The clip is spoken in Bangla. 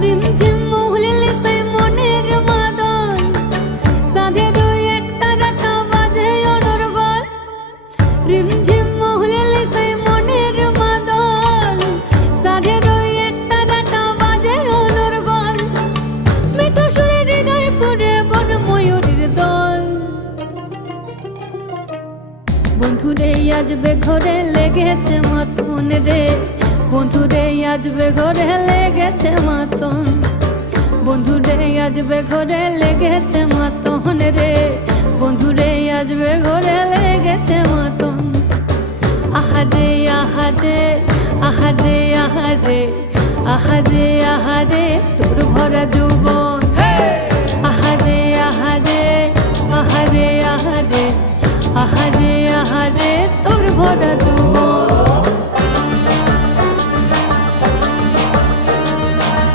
রিমঝিম মহুলিলে সেই মনের মাদল, সাধের এক তারাটা বাজে অনর্গল। রিমঝিম মহুলিলে সেই মনের মাদল, সাধের এক তারাটা বাজে অনর্গল। মিঠো সুরে হৃদয় পুরে বন ময়ূরীর দল। বন্ধুরে আজবে ঘরে লেগেছে মতন রে, বন্ধুরে আজবে ঘরে লেগেছে মতন। বন্ধুরে আজবে ঘরে লেগেছে মতন রে, বন্ধুরে আজবে ঘরে লেগেছে মতন। আহারে আহারে আহারে আহারে আহারে আহারে তোর ভরা যৌবন